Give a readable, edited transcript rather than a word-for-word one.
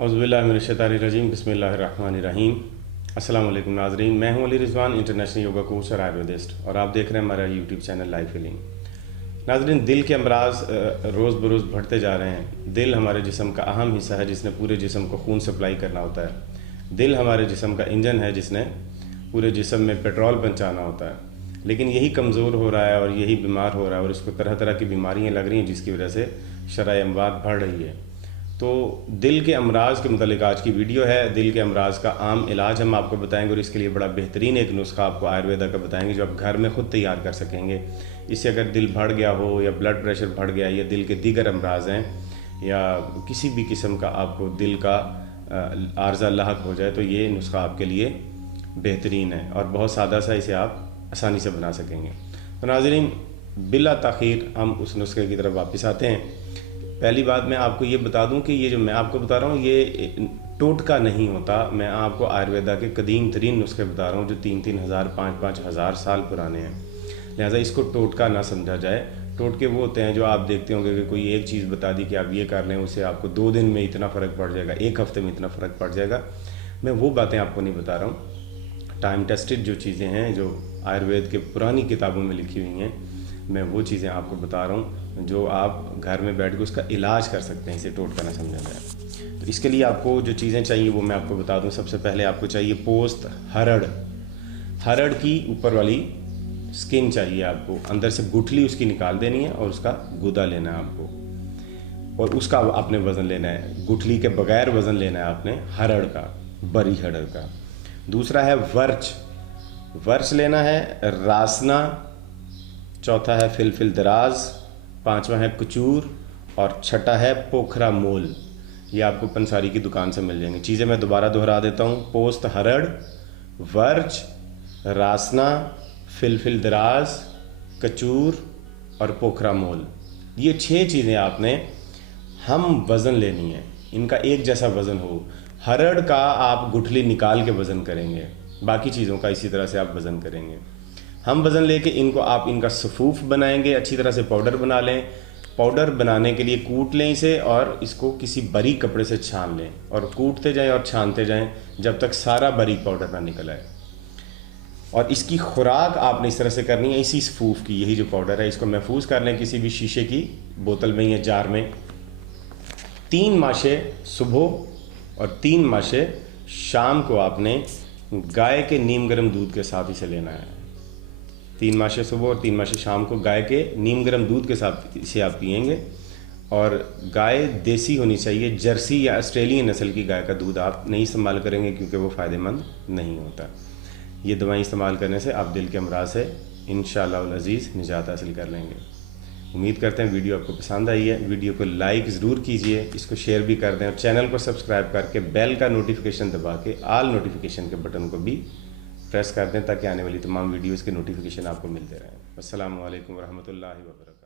औज़ुबिल्लाहिमिनश्शैतानिर्रजीम बिस्मिल्लाहिर्रहमानिर्रहीम। अस्सलाम वालेकुम नाज़रीन, मैं हूं Ali Rizwan, international yoga coach और आयुर्वेदिस्ट, और आप देख रहे हैं हमारा यूट्यूब चैनल लाइफ हीलिंग। नाज़रीन, दिल के अमराज रोज़ बरोज़ बढ़ते जा रहे हैं। दिल हमारे जिस्म का अहम हिस्सा है जिसने पूरे जिस्म को खून सप्लाई करना होता है। दिल हमारे जिस्म का इंजन है जिसने पूरे जिस्म में पेट्रोल पहुँचाना होता है। लेकिन यही कमज़ोर हो रहा है और यही बीमार हो रहा है और इसको तरह तरह की बीमारियाँ लग रही हैं जिसकी वजह से शरह अमवात बढ़ रही है। तो दिल के अमराज के मतलब आज की वीडियो है। दिल के अमराज का आम इलाज हम आपको बताएंगे और इसके लिए बड़ा बेहतरीन एक नुस्खा आपको आयुर्वेदा का बताएंगे जो आप घर में ख़ुद तैयार कर सकेंगे। इससे अगर दिल बढ़ गया हो या ब्लड प्रेशर बढ़ गया या दिल के दीगर अमराज हैं या किसी भी किस्म का आपको दिल का आर्जा लाहक हो जाए तो ये नुस्खा आपके लिए बेहतरीन है और बहुत सादा सा इसे आप आसानी से बना सकेंगे। तो नाज़रीन, बिला ताख़ीर हम उस नुस्खे की तरफ वापस आते हैं। पहली बात मैं आपको ये बता दूं कि ये जो मैं आपको बता रहा हूँ ये टोटका नहीं होता। मैं आपको आयुर्वेदा के कदीम तरीन नुस्खे बता रहा हूँ जो 3-3 हज़ार 5-5 हज़ार साल पुराने हैं। लिहाजा इसको टोटका ना समझा जाए। टोटके वो होते हैं जो आप देखते होंगे कि कोई एक चीज़ बता दी कि आप ये कर लें, उससे आपको 2 दिन में इतना फ़र्क पड़ जाएगा, 1 हफ्ते में इतना फ़र्क पड़ जाएगा। मैं वो बातें आपको नहीं बता रहा हूँ। टाइम टेस्टेड जो चीज़ें हैं जो आयुर्वेद के पुरानी किताबों में लिखी हुई हैं, मैं वो चीज़ें आपको बता रहा हूँ जो आप घर में बैठ के उसका इलाज कर सकते हैं, इसे टोटका ना समझा जाए। तो इसके लिए आपको जो चीज़ें चाहिए वो मैं आपको बता दूँ। सबसे पहले आपको चाहिए पोस्त हरड़। हरड़ की ऊपर वाली स्किन चाहिए आपको, अंदर से गुठली उसकी निकाल देनी है और उसका गूदा लेना है आपको और उसका आपने वज़न लेना है। गुठली के बगैर वज़न लेना है आपने हरड़ का, बरी हरड़ का। दूसरा है वर्च। वर्च लेना है। रासना। चौथा है फिलफिल दराज। पांचवा है कचूर और छठा है पोखरा मोल। ये आपको पंसारी की दुकान से मिल जाएंगे। चीज़ें मैं दोबारा दोहरा देता हूँ। पोस्त हरड़, वर्च, रासना, फिलफिल दराज, कचूर और पोखरा मोल। ये 6 चीज़ें आपने हम वज़न लेनी है, इनका एक जैसा वज़न हो। हरड़ का आप गुठली निकाल के वज़न करेंगे, बाकी चीज़ों का इसी तरह से आप वज़न करेंगे। हम वज़न लेके इनको आप इनका सफ़ूफ बनाएंगे, अच्छी तरह से पाउडर बना लें। पाउडर बनाने के लिए कूट लें इसे और इसको किसी बारीक कपड़े से छान लें और कूटते जाएं और छानते जाएं जब तक सारा बारीक पाउडर ना निकल आए। और इसकी खुराक आपने इस तरह से करनी है, इसी सफ़ूफ की, यही जो पाउडर है इसको महफूज कर लें किसी भी शीशे की बोतल में या जार में। 3 माशे सुबह और 3 माशे शाम को आपने गाय के नीम गर्म दूध के साथ इसे लेना है। 3 माशे सुबह और 3 माशे शाम को गाय के नीम गर्म दूध के साथ इसे आप पिएंगे। और गाय देसी होनी चाहिए, जर्सी या ऑस्ट्रेलियन नस्ल की गाय का दूध आप नहीं इस्तेमाल करेंगे क्योंकि वो फ़ायदेमंद नहीं होता। ये दवाएं इस्तेमाल करने से आप दिल के अमराज से इंशाअल्लाह अज़ीज़ निजात हासिल कर लेंगे। उम्मीद करते हैं वीडियो आपको पसंद आई है। वीडियो को लाइक ज़रूर कीजिए, इसको शेयर भी कर दें और चैनल को सब्सक्राइब करके बेल का नोटिफिकेशन दबा के आल नोटिफिकेशन के बटन को भी प्रेस कर दें ताकि आने वाली तमाम वीडियोज़ के नोटिफिकेशन आपको मिलते रहें। अस्सलामु अलैकुम वरहमतुल्लाहि वबरकातुहू।